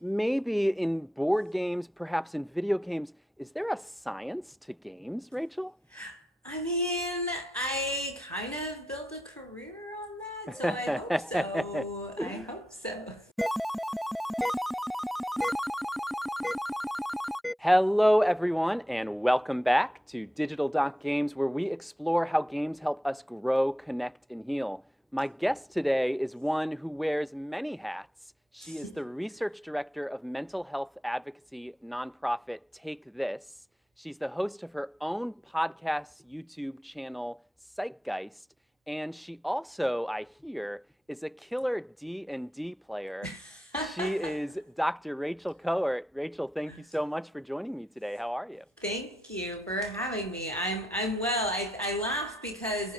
Maybe in board games, perhaps in video games, is there a science to games, Rachel? I mean, I kind of built a career on that, so I hope so. I hope so. Hello, everyone, and welcome back to Digital Doc Games, where we explore how games help us grow, connect, and heal. My guest today is one who wears many hats. She is the research director of mental health advocacy nonprofit Take This. She's the host of her own podcast YouTube channel, Psychgeist, and she also, I hear, is a killer D&D player. She is Dr. Rachel Kowert. Rachel, thank you so much for joining me today. How are you? Thank you for having me. I'm well. I laugh because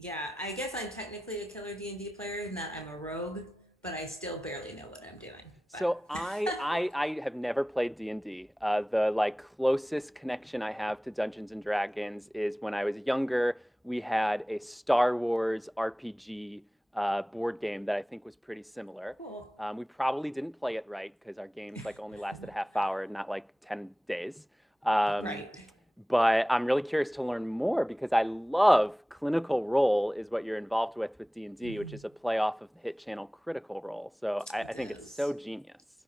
yeah, I guess I'm technically a killer D&D player and that I'm a rogue, but I still barely know what I'm doing. So But I have never played D&D. The closest connection I have to Dungeons and Dragons is when I was younger. We had a Star Wars RPG board game that I think was pretty similar. cool. We probably didn't play it right because our games like only lasted a half hour, not like 10 days. Um, Right. but I'm really curious to learn more because I love Clinical Role is what you're involved with D&D, which is a play off of the hit channel Critical Role. So I It think it's is. so genius.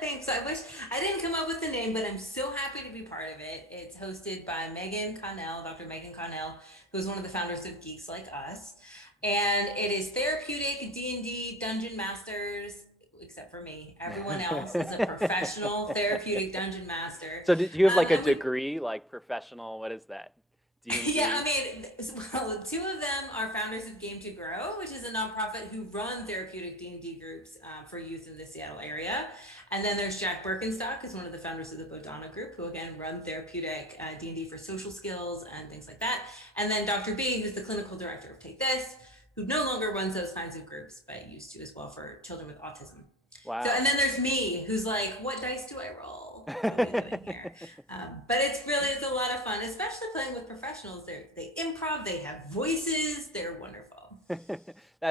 Thanks. I wish I didn't come up with the name, but I'm so happy to be part of it. It's hosted by Megan Connell, Dr. Megan Connell, who's one of the founders of Geeks Like Us. And it is therapeutic D&D dungeon masters, except for me. Everyone else is a professional therapeutic dungeon master. So did you have like a And we degree, like professional, what is that? Yeah, D&D? I mean, well, two of them are founders of Game to Grow, which is a nonprofit who run therapeutic D&D groups for youth in the Seattle area. And then there's Jack Birkenstock, who's one of the founders of the Bodhana Group, who again run therapeutic D&D for social skills and things like that. And then Dr. B, who's the clinical director of Take This, who no longer runs those kinds of groups, but used to as well for children with autism. So, and Wow. then there's me, who's like, what dice do I roll? What are we doing here? But it's a lot of fun, especially playing with professionals. They improv, they have voices, they're wonderful.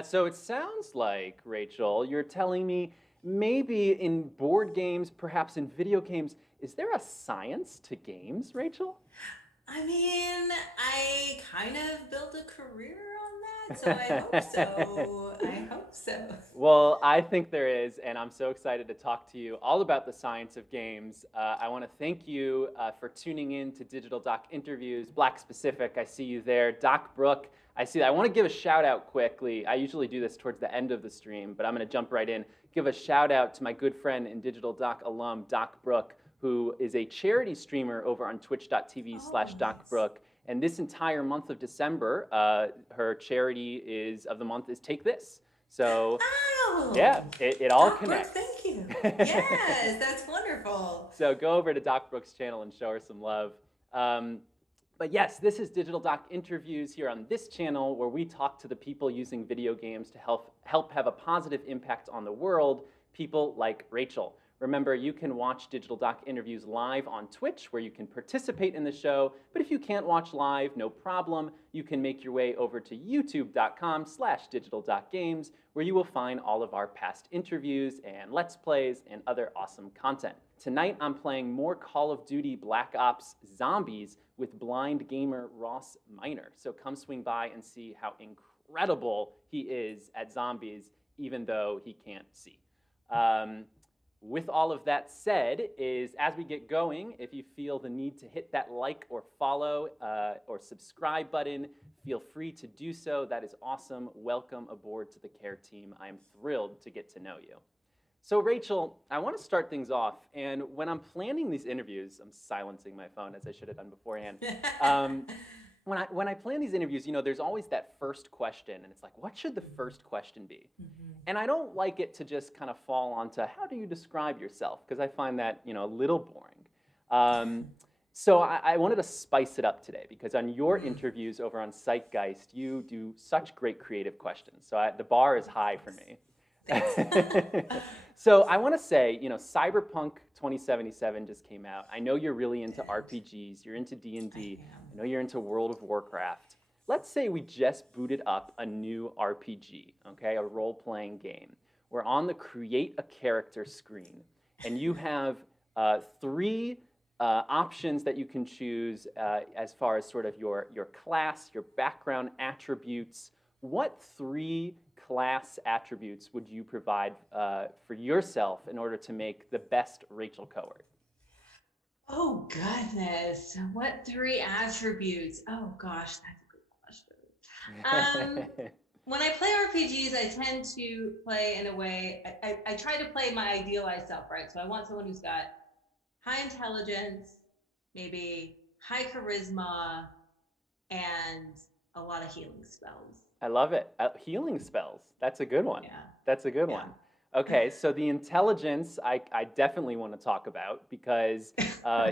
So it sounds like, Rachel, you're telling me maybe in board games, perhaps in video games, is there a science to games, Rachel? I mean, I kind of built a career on that, so I hope so. I hope so. Well, I think there is, and I'm so excited to talk to you all about the science of games. I want to thank you for tuning in to Digital Doc Interviews. Black Specific, I see you there. Doc Brooke, I see that. I want to give a shout out quickly. I usually do this towards the end of the stream, but I'm going to jump right in. Give a shout out to my good friend and Digital Doc alum, Doc Brooke, who is a charity streamer over on Oh, twitch.tv/Doc nice. Brooke. And this entire month of December, her charity of the month is Take This. So yeah, Oh, it all Doc Brooks, connects. thank you. Yes, that's wonderful. So go over to Doc Brooks' channel and show her some love. Um, but yes, this is Digital Doc Interviews here on this channel where we talk to the people using video games to help have a positive impact on the world, people like Rachel. Remember, you can watch Digital Doc Interviews live on Twitch where you can participate in the show, but if you can't watch live, no problem. You can make your way over to youtube.com/digitaldocgames where you will find all of our past interviews and Let's Plays and other awesome content. Tonight, I'm playing more Call of Duty Black Ops Zombies with blind gamer Ross Miner. So come swing by and see how incredible he is at zombies, even though he can't see. Um, with all of that said, is as we get going, if you feel the need to hit that like or follow or subscribe button, feel free to do so. That is awesome. Welcome aboard to the CARE team. I am thrilled to get to know you. So Rachel, I want to start things off, and when I'm planning these interviews, I'm silencing my phone as I should have done beforehand. Um, when I plan these interviews, there's always that first question, and it's like, what should the first question be? Mhm. And I don't like it to just kind of fall onto how do you describe yourself, because I find that a little boring. Um, so I wanted to spice it up today because on your Mm, interviews over on Psychgeist, you do such great creative questions. So the bar is high for thanks. me. Thanks. So I want to say, Cyberpunk 2077 just came out. I know you're really into Did. RPGs, you're into I D&D. am. I know you're into World of Warcraft. Let's say we just booted up a new RPG, okay, a role-playing game. We're on the create a character screen, and you have three options that you can choose as far as sort of your class, your background attributes. What three class attributes would you provide for yourself in order to make the best Rachel Kowert? Oh goodness, what three attributes? Oh gosh, that's a good question. When I play RPGs, I tend to play in a way, I try to play my idealized self, right? So I want someone who's got high intelligence, maybe high charisma, and a lot of healing spells. I love it. Healing spells. That's a good one. Yeah. That's a good Yeah. one. Okay, so the intelligence I definitely want to talk about because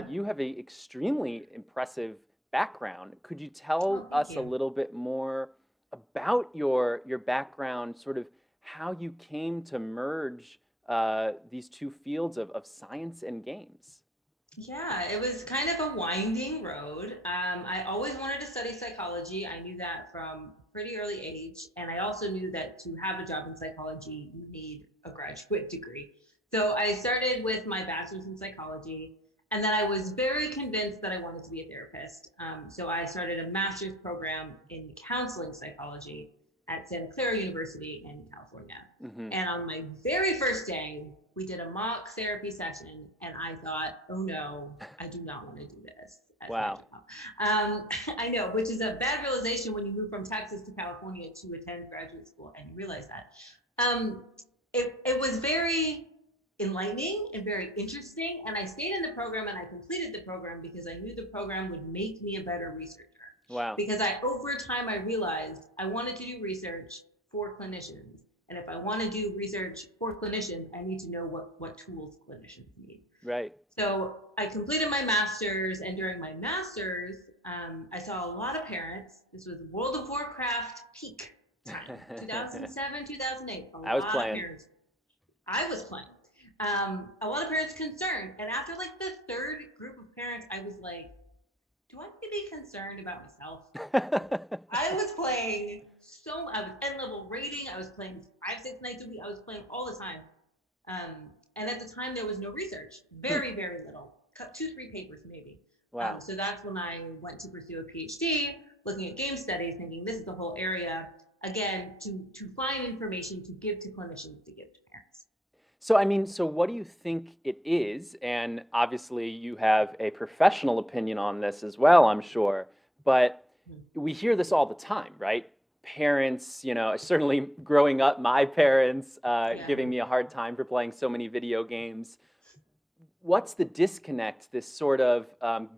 you have an extremely impressive background. Could you tell Oh, thank us a you. little bit more about your background, sort of how you came to merge these two fields of science and games? Yeah, it was kind of a winding road. I always wanted to study psychology. I knew that from pretty early age. And I also knew that to have a job in psychology, you need a graduate degree. So I started with my bachelor's in psychology. And then I was very convinced that I wanted to be a therapist. So I started a master's program in counseling psychology at Santa Clara University in California. Mm-hmm. And on my very first day, we did a mock therapy session, and I thought, oh no, I do not want to do this as Wow. my job. I know, which is a bad realization when you move from Texas to California to attend graduate school, and you realize that. It was very enlightening and very interesting, and I stayed in the program and I completed the program because I knew the program would make me a better researcher. Wow. Because over time I realized I wanted to do research for clinicians. And if I want to do research for clinicians, I need to know what tools clinicians need. Right. So I completed my master's, and during my master's, I saw a lot of parents. This was World of Warcraft peak time, 2007, 2008. I was playing. Parents. I was playing. A lot of parents concerned. And after like the third group of parents, I was like, do I need to be concerned about myself? I was playing I was end level rating. I was playing 5-6 nights a week. I was playing all the time. And at the time, there was no research. Very, very little. 2-3 papers, maybe. Wow. So that's when I went to pursue a PhD, looking at game studies, thinking this is the whole area, again, to find information to give to clinicians, to give to parents. So, I mean, so what do you think it is? And obviously, you have a professional opinion on this as well, I'm sure. But we hear this all the time, right? Parents, certainly growing up, my parents giving me a hard time for playing so many video games. What's the disconnect, this sort of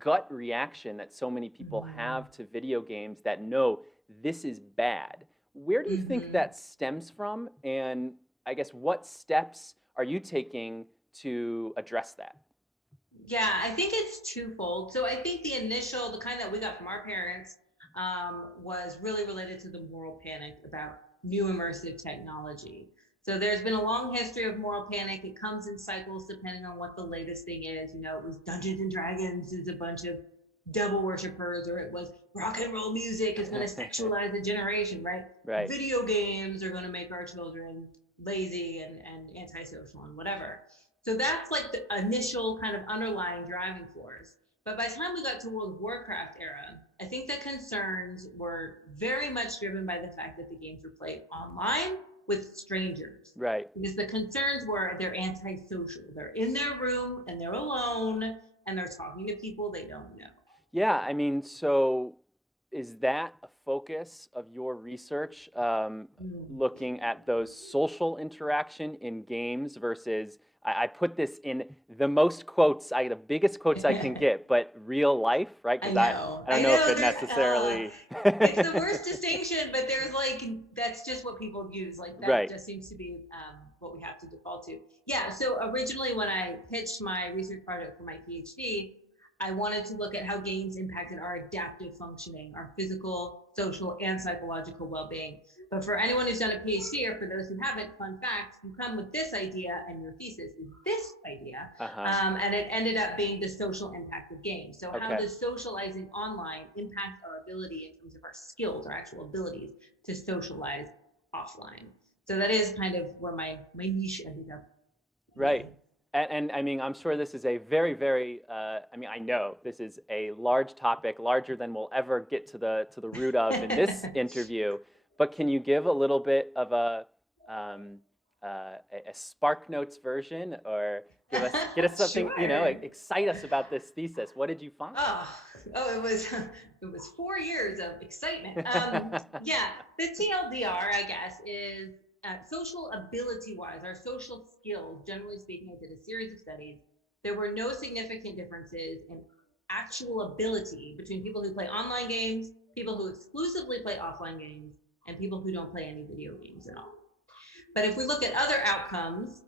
gut reaction that so many people have to video games that know this is bad? Where do you think that stems from? And I guess what steps are you taking to address that? Yeah, I think it's twofold. So I think the kind that we got from our parents was really related to the moral panic about new immersive technology. So there's been a long history of moral panic. It comes in cycles depending on what the latest thing is. It was Dungeons and Dragons is a bunch of devil worshippers, or it was rock and roll music is going to sexualize the generation, right? Right. Video games are going to make our children lazy and antisocial and whatever. So that's like the initial kind of underlying driving force. But by the time we got to World of Warcraft era, I think the concerns were very much driven by the fact that the games were played online with strangers. Right. Because the concerns were they're antisocial. They're in their room and they're alone and they're talking to people they don't know. Yeah, I mean, so is that a focus of your research, looking at those social interaction in games versus, I put this in the most quotes, the biggest quotes I can get, but real life, right? Because I don't know if it necessarily. It's the worst distinction, but there's that's just what people use. That just seems to be what we have to default to. Yeah, so originally when I pitched my research project for my PhD, I wanted to look at how games impacted our adaptive functioning, our physical, social, and psychological well-being. But for anyone who's done a PhD, or for those who haven't, fun fact, you come with this idea and your thesis is this idea. And it ended up being the social impact of games. So how does socializing online impact our ability in terms of our skills, our actual abilities to socialize offline? So that is kind of where my niche ended up. Right. And I mean, I'm sure this is a very, very, I mean, I know this is a large topic, larger than we'll ever get to the root of in this interview. But can you give a little bit of a Spark Notes version, or get us something, Sure. excite us about this thesis? What did you find? It was 4 years of excitement. Yeah, the TLDR, I guess, is social ability-wise, our social skills. Generally speaking, I did a series of studies. There were no significant differences in actual ability between people who play online games, people who exclusively play offline games, and people who don't play any video games at all. But if we look at other outcomes,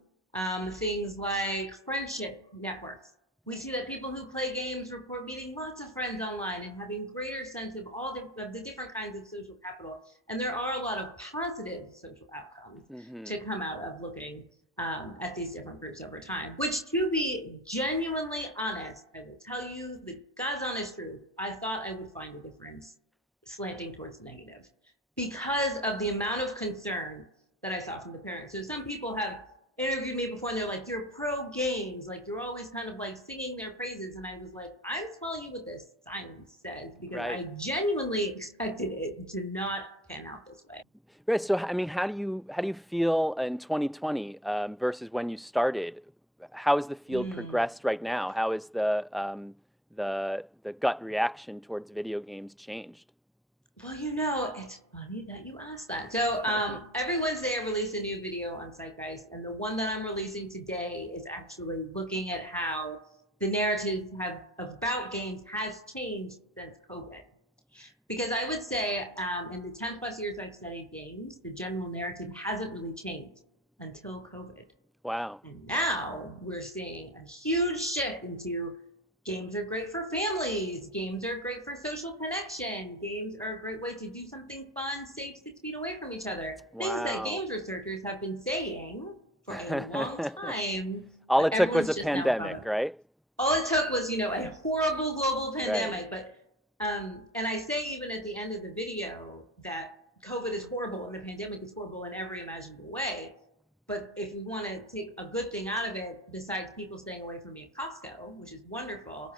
things like friendship networks, we see that people who play games report meeting lots of friends online and having greater sense of of the different kinds of social capital. And there are a lot of positive social outcomes to come out of looking at these different groups over time, which, to be genuinely honest, I will tell you the God's honest truth, I thought I would find a difference slanting towards the negative because of the amount of concern that I saw from the parents. So some people have interviewed me before and they're like, you're pro games, like you're always kind of like singing their praises. And I was like, I'm telling you what this science says, because I genuinely expected it to not pan out this way. Right. So, I mean, how do you feel in 2020 versus when you started? How has the field progressed right now? How is the gut reaction towards video games changed? Well, it's funny that you asked that. So every Wednesday I release a new video on Psychgeist, and the one that I'm releasing today is actually looking at how the narrative about games has changed since COVID. Because I would say in the 10 plus years I've studied games, the general narrative hasn't really changed until COVID. Wow. And now we're seeing a huge shift into games are great for families. Games are great for social connection. Games are a great way to do something fun, safe, 6 feet away from each other. Wow. Things that games researchers have been saying for a long time. All it took was a pandemic, right? All it took was, a horrible global pandemic. Right. But, and I say even at the end of the video that COVID is horrible and the pandemic is horrible in every imaginable way. But if we want to take a good thing out of it, besides people staying away from me at Costco, which is wonderful,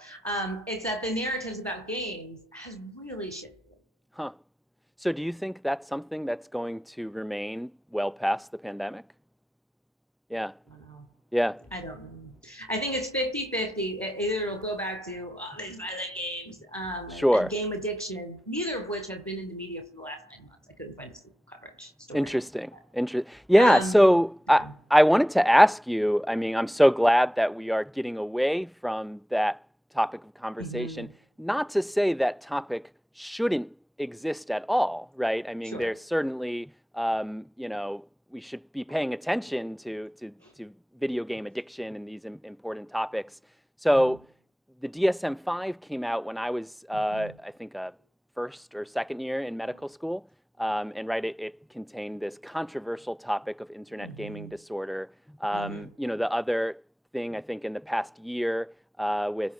it's that the narratives about games has really shifted. Huh. So do you think that's something that's going to remain well past the pandemic? Yeah. I don't know. Yeah. I don't know. I think it's 50-50. Either it'll go back to these violent games and game addiction, neither of which have been in the media for the last 9 months. I couldn't find a single coverage. Interesting. Yeah, so I wanted to ask you, I mean, I'm so glad that we are getting away from that topic of conversation. Not to say that topic shouldn't exist at all, right? I mean, there's certainly, we should be paying attention to video game addiction and these important topics. So the DSM-5 came out when I was, I think, a first or second year in medical school. And it contained this controversial topic of internet gaming disorder. The other thing I think in the past year with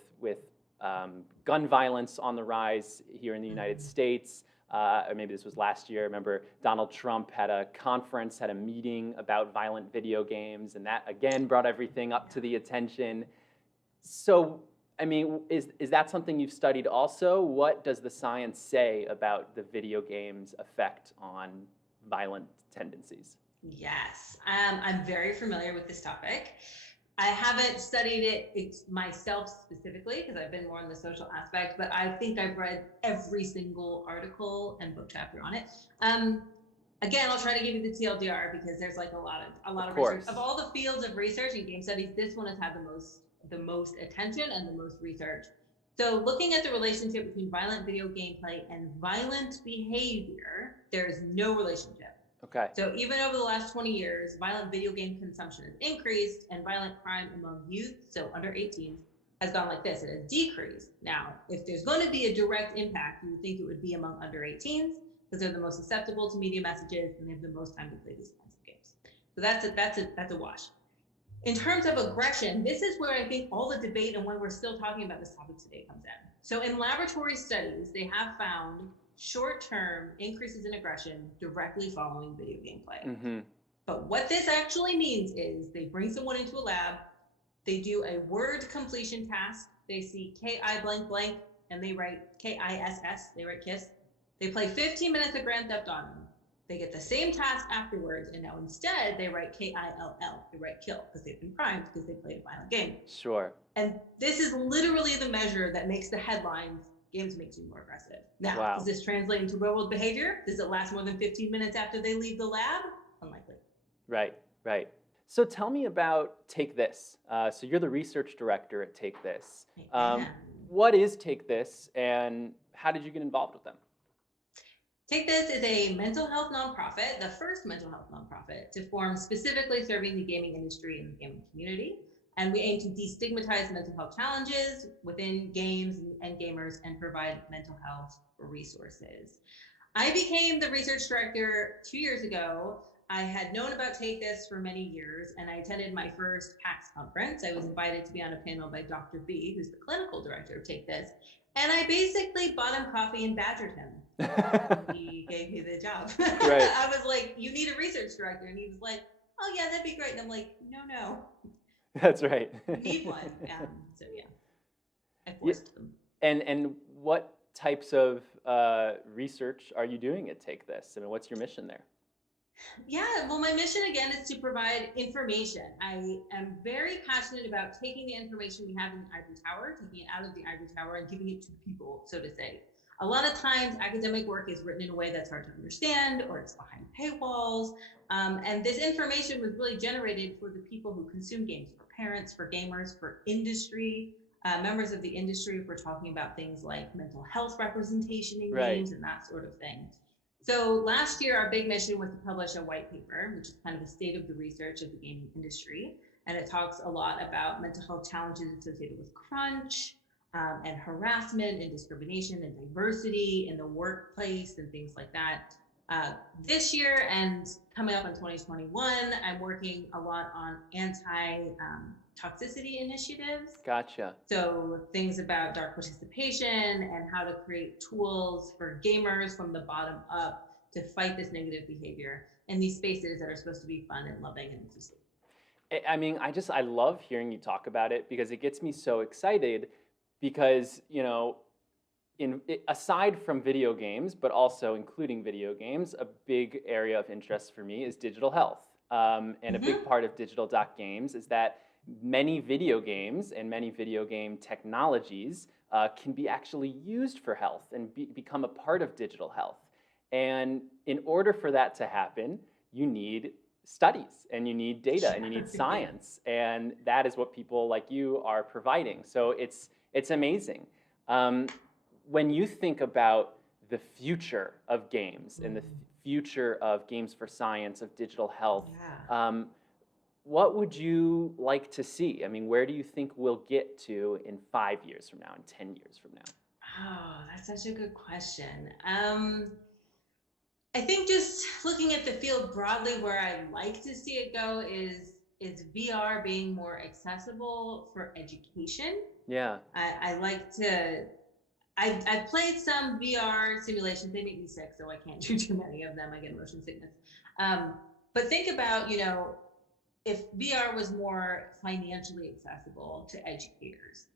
gun violence on the rise here in the United States, or maybe this was last year. I remember Donald Trump had a conference, had a meeting about violent video games, and that again brought everything up to the attention. So, I mean, is that something you've studied also? What does the science say about the video game's effect on violent tendencies? Yes, I'm very familiar with this topic. I haven't studied it myself specifically because I've been more on the social aspect, but I think I've read every single article and book chapter on it. Again, I'll try to give you the TLDR because there's like a lot of research. Of all the fields of research in game studies, this one has had the most attention and the most research. So looking at the relationship between violent video gameplay and violent behavior, there is no relationship. Okay. So even over the last 20 years, violent video game consumption has increased and violent crime among youth, so under 18, has gone like this. It has decreased. Now, if there's going to be a direct impact, you would think it would be among under 18s because they're the most susceptible to media messages and they have the most time to play these kinds of games. So that's a wash. In terms of aggression, this is where I think all the debate and when we're still talking about this topic today comes in. So in laboratory studies, they have found short-term increases in aggression directly following video game play. But what this actually means is they bring someone into a lab, they do a word completion task, they see K-I blank blank, and they write K-I-S-S, they write KISS. They play 15 minutes of Grand Theft Auto. They get the same task afterwards, and now instead they write K-I-L-L, they write kill, because they've been primed because they played a violent game. Sure. And this is literally the measure that makes the headlines, games makes you more aggressive. Now, Wow. does this translate into real world behavior? Does it last more than 15 minutes after they leave the lab? Unlikely. Right, right. So tell me about Take This. So you're the research director at Take This. What is Take This, and how did you get involved with them? Take This is a mental health nonprofit, the first mental health nonprofit to form specifically serving the gaming industry and the gaming community. And we aim to destigmatize mental health challenges within games and gamers and provide mental health resources. I became the research director 2 years ago. I had known about Take This for many years, and I attended my first PAX conference. I was invited to be on a panel by Dr. B, who's the clinical director of Take This, and I basically bought him coffee and badgered him. He gave me the job. Right. I was like, you need a research director. And he was like, oh yeah, that'd be great. And I'm like, no. That's right. You need one. So yeah, I forced them. And what types of research are you doing at Take This? I mean, what's your mission there? Yeah, well, my mission again is to provide information. I am very passionate about taking the information we have in the ivory tower, taking it out of the ivory tower and giving it to people, so to say. A lot of times academic work is written in a way that's hard to understand, or it's behind paywalls. And this information was really generated for the people who consume games, for parents, for gamers, for industry, members of the industry, if we're talking about things like mental health representation in games and that sort of thing. So last year, our big mission was to publish a white paper, which is kind of the state of the research of the gaming industry. And it talks a lot about mental health challenges associated with crunch and harassment and discrimination and diversity in the workplace and things like that. This year and coming up in 2021, I'm working a lot on anti-toxicity initiatives. Gotcha. So things about dark participation and how to create tools for gamers from the bottom up to fight this negative behavior in these spaces that are supposed to be fun and loving and inclusive. I mean, I love hearing you talk about it because it gets me so excited because, aside from video games, but also including video games, a big area of interest for me is digital health. And a big part of digital.games is that many video games and many video game technologies can be actually used for health and become a part of digital health. And in order for that to happen, you need studies and you need data and you need science. And that is what people like you are providing. So it's amazing. When you think about the future of games and the future of games for science, of digital health, what would you like to see? I mean, where do you think we'll get to in 5 years from now, in 10 years from now? Oh, that's such a good question. I think just looking at the field broadly, where I'd like to see it go is VR being more accessible for education. Yeah. I've played some VR simulations. They make me sick, so I can't do too many of them. I get motion sickness. But think about, if VR was more financially accessible to educators,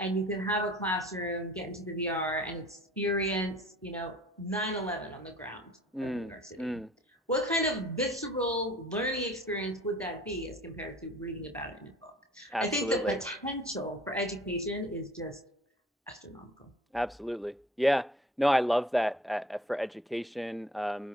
and you could have a classroom, get into the VR and experience, 9/11 on the ground of New York City. What kind of visceral learning experience would that be as compared to reading about it in a book? Absolutely. I think the potential for education is just astronomical. Absolutely. Yeah. No, I love that for education.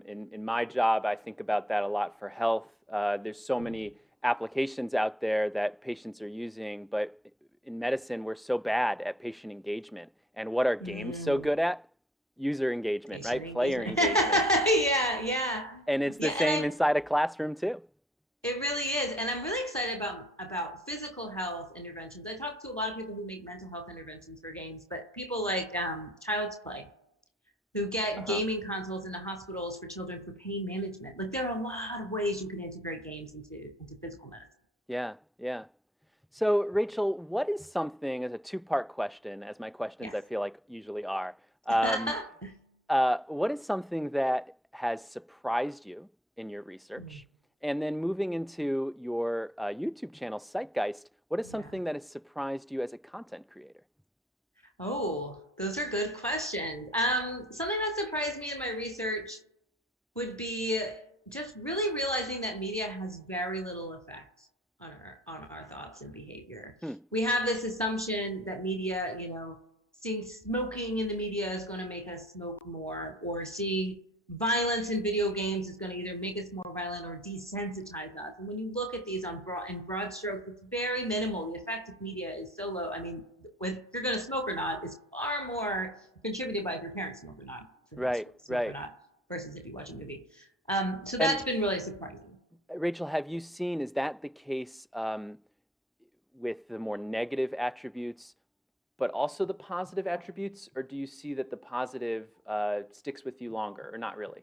In my job, I think about that a lot for health. There's so many applications out there that patients are using, but in medicine, we're so bad at patient engagement. And what are games so good at? User engagement, right? Player engagement. Yeah. And it's the same inside a classroom too. It really is. And I'm really excited about physical health interventions. I talk to a lot of people who make mental health interventions for games, but people like Child's Play, who get gaming consoles into hospitals for children for pain management. Like, there are a lot of ways you can integrate games into physical medicine. Yeah. So Rachel, what is something, as a two-part question, as my questions I feel like usually are, what is something that has surprised you in your research? And then moving into your YouTube channel, Psychgeist, what is Yeah. something that has surprised you as a content creator? Oh, those are good questions. Something that surprised me in my research would be just really realizing that media has very little effect on our thoughts and behavior. Hmm. We have this assumption that media, seeing smoking in the media is going to make us smoke more, or seeing violence in video games is going to either make us more violent or desensitize us. And when you look at these in broad strokes, it's very minimal. The effect of media is so low. I mean, if you're going to smoke or not is far more contributed by if your parents smoke or not, Right, smoke or right. not, versus if you watch a movie. So that's been really surprising. Rachel, have you seen, is that the case with the more negative attributes, but also the positive attributes, or do you see that the positive sticks with you longer, or not really?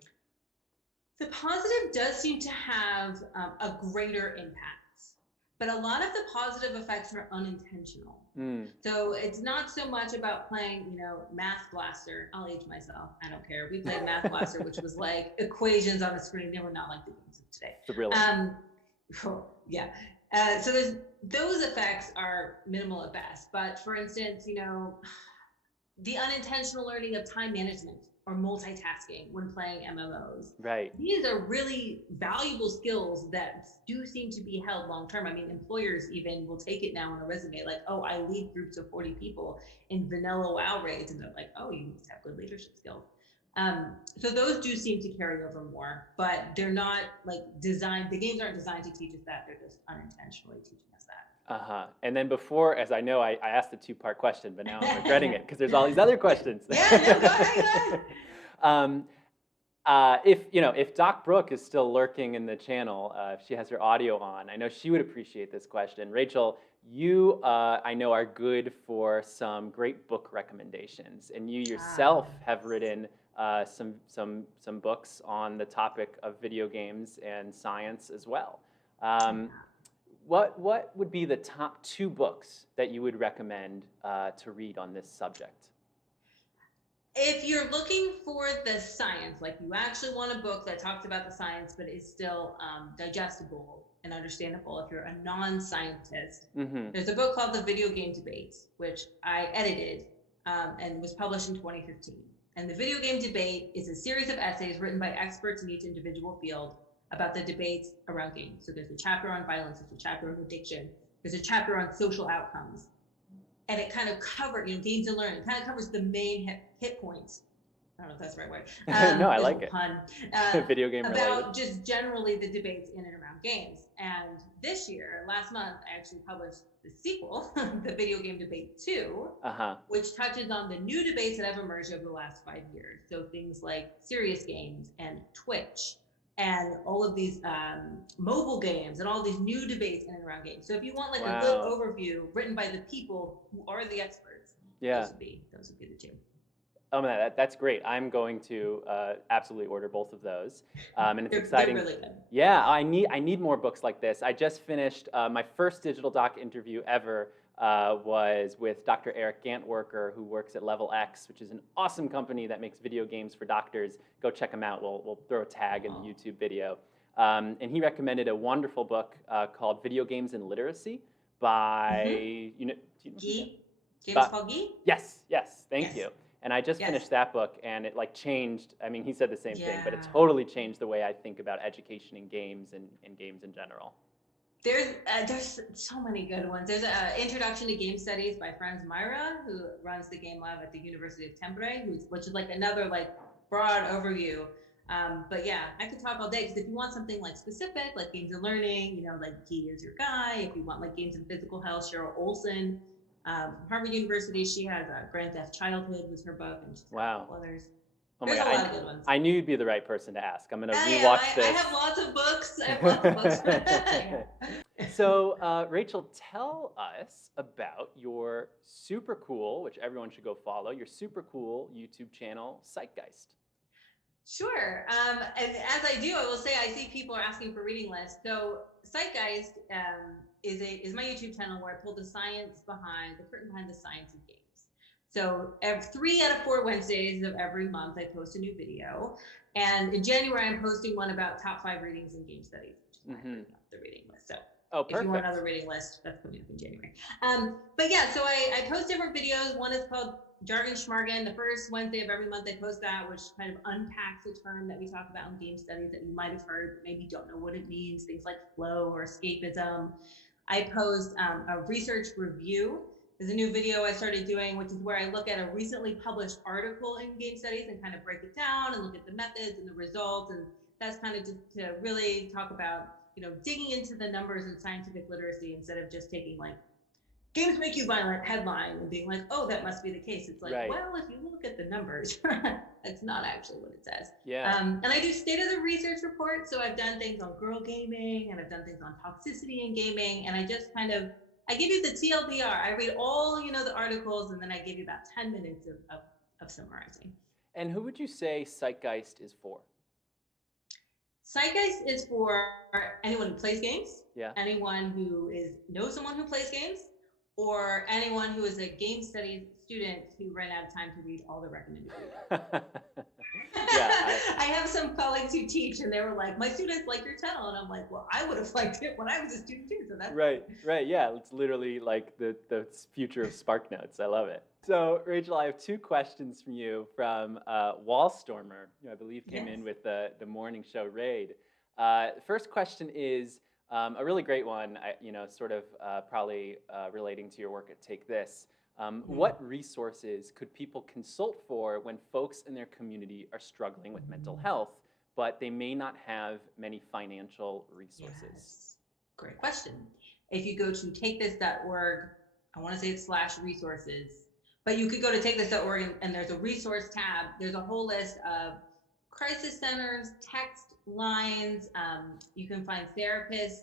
The positive does seem to have a greater impact, but a lot of the positive effects are unintentional. So it's not so much about playing, Math Blaster. I'll age myself. I don't care. We played Math Blaster, which was like equations on a screen. They were not like the games of today. Thrilling. Yeah. So those effects are minimal at best. But for instance, the unintentional learning of time management or multitasking when playing MMOs. Right. These are really valuable skills that do seem to be held long term. I mean, employers even will take it now on a resume, like, oh, I lead groups of 40 people in vanilla WoW raids, and they're like, oh, you must have good leadership skills. So those do seem to carry over more, but they're not like designed. The games aren't designed to teach us that; they're just unintentionally teaching us that. Uh-huh. And then before, as I know, I asked a two-part question, but now I'm regretting it because there's all these other questions. Yeah, no, go ahead. If Doc Brooke is still lurking in the channel, if she has her audio on, I know she would appreciate this question. Rachel, you, I know, are good for some great book recommendations, and you yourself have written some books on the topic of video games and science as well. What would be the top 2 books that you would recommend to read on this subject? If you're looking for the science, like you actually want a book that talks about the science but is still digestible and understandable if you're a non-scientist, there's a book called The Video Game Debate, which I edited and was published in 2015. And The Video Game Debate is a series of essays written by experts in each individual field about the debates around games. So there's a chapter on violence, there's a chapter on addiction, there's a chapter on social outcomes. And it kind of covers, games and learning. It kind of covers the main hit points. I don't know if that's the right word. No, I like it. Pun. Video game about related. Just generally the debates in and around games. And this year, last month, I actually published the sequel, The Video Game Debate 2, which touches on the new debates that have emerged over the last 5 years. So things like serious games and Twitch, and all of these mobile games and all these new debates in and around games. So if you want like a good overview written by the people who are the experts, those would be the 2. Oh man, that's great. I'm going to absolutely order both of those, and it's exciting. They're really good. Yeah, I need more books like this. I just finished my first digital doc interview ever. Was with Dr. Eric Gantwerker, who works at Level X, which is an awesome company that makes video games for doctors. Go check him out. We'll throw a tag in the YouTube video. And he recommended a wonderful book called Video Games and Literacy by Guy. James Paul Guy? Yes, thank you. And I just finished that book, and it changed. I mean, he said the same thing, but it totally changed the way I think about education in games and games in general. There's so many good ones. There's an Introduction to Game Studies by Franz Myra, who runs the game lab at the University of Temperley, which is like another broad overview. But yeah, I could talk all day, because if you want something specific, like games and learning, He Is Your Guy. If you want games and physical health, Cheryl Olson from Harvard University, she has Grand Theft Childhood was her book, and she's got a couple others. Oh my God, a lot of good ones. I knew you'd be the right person to ask. I'm going to rewatch this. I have lots of books. So, Rachel, tell us about your super cool, which everyone should go follow, your super cool YouTube channel, Psychgeist. Sure. And as I do, I will say I see people are asking for reading lists. So Psychgeist is my YouTube channel where I pull the curtain behind the science of games. So 3 out of 4 Wednesdays of every month, I post a new video. And in January, I'm posting one about top 5 readings in game studies, which is when I bring up the reading list. So Oh, if you want perfect. another reading list, that's coming up in January. But yeah, so I post different videos. One is called Jargon Schmargon. The first Wednesday of every month I post that, which kind of unpacks a term that we talk about in game studies that you might have heard, but maybe don't know what it means, things like flow or escapism. I post a research review. There's a new video I started doing, which is where I look at a recently published article in game studies and kind of break it down and look at the methods and the results. And that's kind of to really talk about, digging into the numbers and scientific literacy instead of just taking like games make you violent headline and being like, oh, that must be the case. It's like, well, if you look at the numbers, that's not actually what it says. Yeah. And I do state of the research report. So I've done things on girl gaming and I've done things on toxicity in gaming. And I just I give you the TLDR. I read all, the articles, and then I give you about 10 minutes of summarizing. And who would you say Psychgeist is for? Psychgeist is for anyone who plays games, yeah. anyone who knows someone who plays games, or anyone who is a game studies student who ran out of time to read all the recommended videos. I have some colleagues who teach, and they were like, my students like your channel. And I'm like, well, I would have liked it when I was a student too. So that's right. Yeah, it's literally like the future of SparkNotes. I love it. So, Rachel, I have two questions from you from Wallstormer, who I believe came in with the morning show raid. The first question is a really great one, sort of probably relating to your work at Take This. What resources could people consult for when folks in their community are struggling with mental health, but they may not have many financial resources? Yes. Great question. If you go to takethis.org, I want to say it's /resources, but you could go to takethis.org and there's a resource tab. There's a whole list of crisis centers, text lines. You can find therapists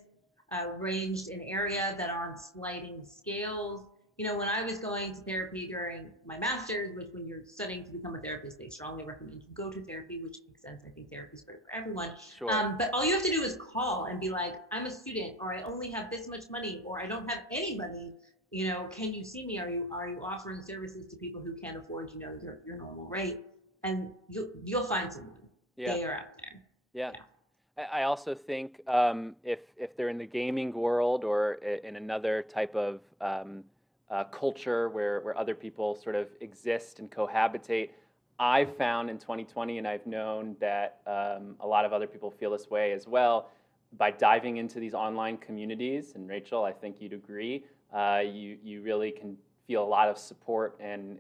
ranged in area that are on sliding scales. When I was going to therapy during my master's, which when you're studying to become a therapist, they strongly recommend you go to therapy, which makes sense. I think therapy is great for everyone. Sure. But all you have to do is call and be like, I'm a student, or I only have this much money, or I don't have any money. Can you see me? Are you offering services to people who can't afford, your normal rate? And you'll find someone. Yeah. They are out there. Yeah. I also think if they're in the gaming world or in another type of culture where other people sort of exist and cohabitate, I've found in 2020, and I've known that a lot of other people feel this way as well, by diving into these online communities, and Rachel, I think you'd agree, you really can feel a lot of support and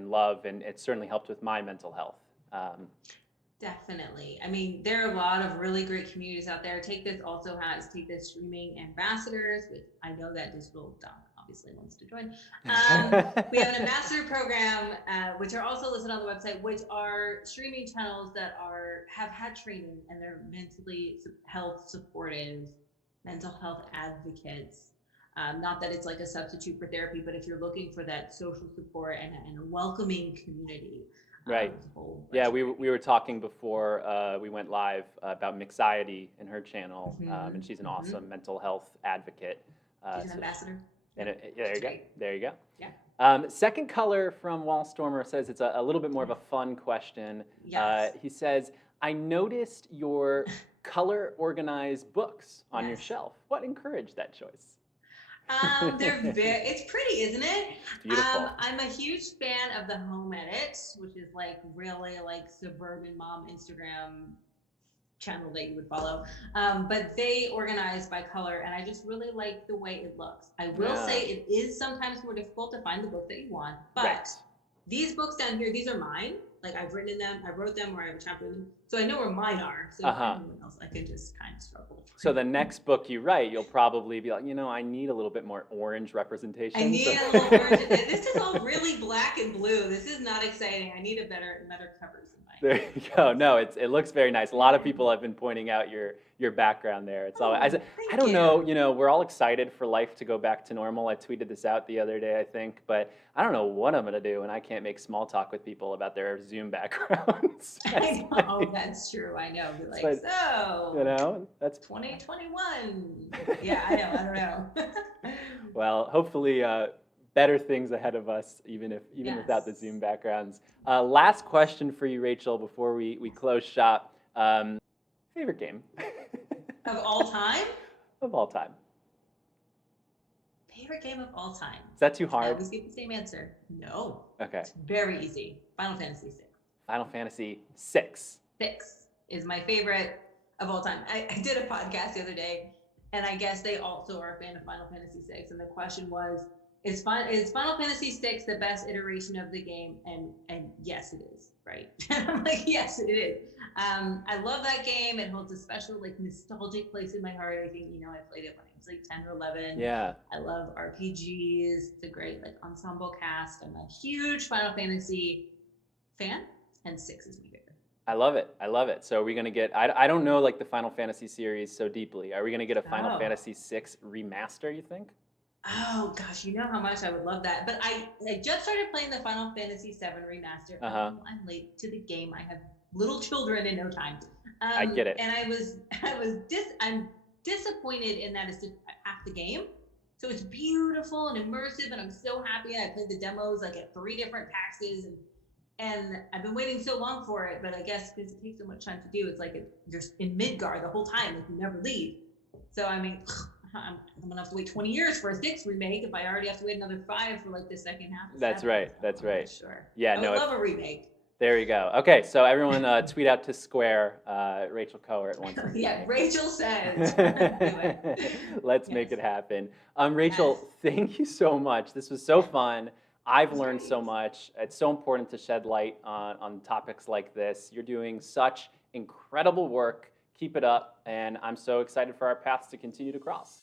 love, and it certainly helped with my mental health. Definitely. I mean, there are a lot of really great communities out there. Take This also has Take This streaming ambassadors, which I know that Digital Doc obviously wants to join. We have an ambassador program, which are also listed on the website, which are streaming channels that have had training, and they're mentally health supportive, mental health advocates. Not that it's like a substitute for therapy, but if you're looking for that social support and a welcoming community. Right. Yeah, we were talking before we went live about Mixiety in her channel, and she's an awesome mental health advocate. She's an ambassador. And there you go. There you go. Yeah. Second color from Wallstormer says it's a little bit more of a fun question. Yes. He says, I noticed your color organized books on your shelf. What encouraged that choice? It's pretty, isn't it? Beautiful. I'm a huge fan of the Home Edit, which is like really like suburban mom Instagram channel that you would follow. But they organize by color, and I just really like the way it looks. I will say it is sometimes more difficult to find the book that you want, but these books down here, these are mine. Like I've written in them, I wrote them, or I have a chapter in them, so I know where mine are. So anyone else, I can just kind of struggle. So the next book you write, you'll probably be like, I need a little bit more orange representation. I need a little orange. This is all really black and blue. This is not exciting. I need better covers in mine. There you go. No, it looks very nice. A lot of people have been pointing out your background there. It's always, I don't know, we're all excited for life to go back to normal. I tweeted this out the other day, I think, but I don't know what I'm going to do when I can't make small talk with people about their Zoom backgrounds. I know, that's true. I know. Be like, that's 2021. Yeah, I know. I don't know. Well, hopefully better things ahead of us, even without the Zoom backgrounds. Last question for you, Rachel, before we close shop. Favorite game? Of all time? Of all time. Favorite game of all time? Is that too I hard? always give the same answer. No. Okay. It's very easy. Final Fantasy VI. Final Fantasy VI. 6 is my favorite of all time. I did a podcast the other day, and I guess they also are a fan of Final Fantasy VI. And the question was, is Final Fantasy VI the best iteration of the game? And yes, it is. Right? I'm like, yes, it is. I love that game. It holds a special, like, nostalgic place in my heart. I think, I played it when I was like 10 or 11. Yeah. I love RPGs. It's a great, like, ensemble cast. I'm a huge Final Fantasy fan, and 6 is my favorite. I love it. I love it. So are we going to get, I don't know like the Final Fantasy series so deeply. Are we going to get a Final Fantasy VI remaster, you think? Oh gosh, you know how much I would love that. But I just started playing the Final Fantasy VII remaster. I'm late to the game. I have little children and no time. I get it. And I'm disappointed in that it's just half the game. So it's beautiful and immersive, and I'm so happy. I played the demos like at 3 different PAXs, and I've been waiting so long for it. But I guess because it takes so much time to do, it's like you're in Midgar the whole time, like you never leave. So I mean, I'm gonna have to wait 20 years for a 6 remake if I already have to wait another 5 for like the second half. That's right. That's right. Sure. Yeah. I would love a remake. There you go. Okay, so everyone tweet out to Square. Rachel Kowert wants to. Yeah, Rachel says. Do it. Let's make it happen. Rachel, thank you so much. This was so fun. I've learned so much. It's so important to shed light on topics like this. You're doing such incredible work. Keep it up, and I'm so excited for our paths to continue to cross.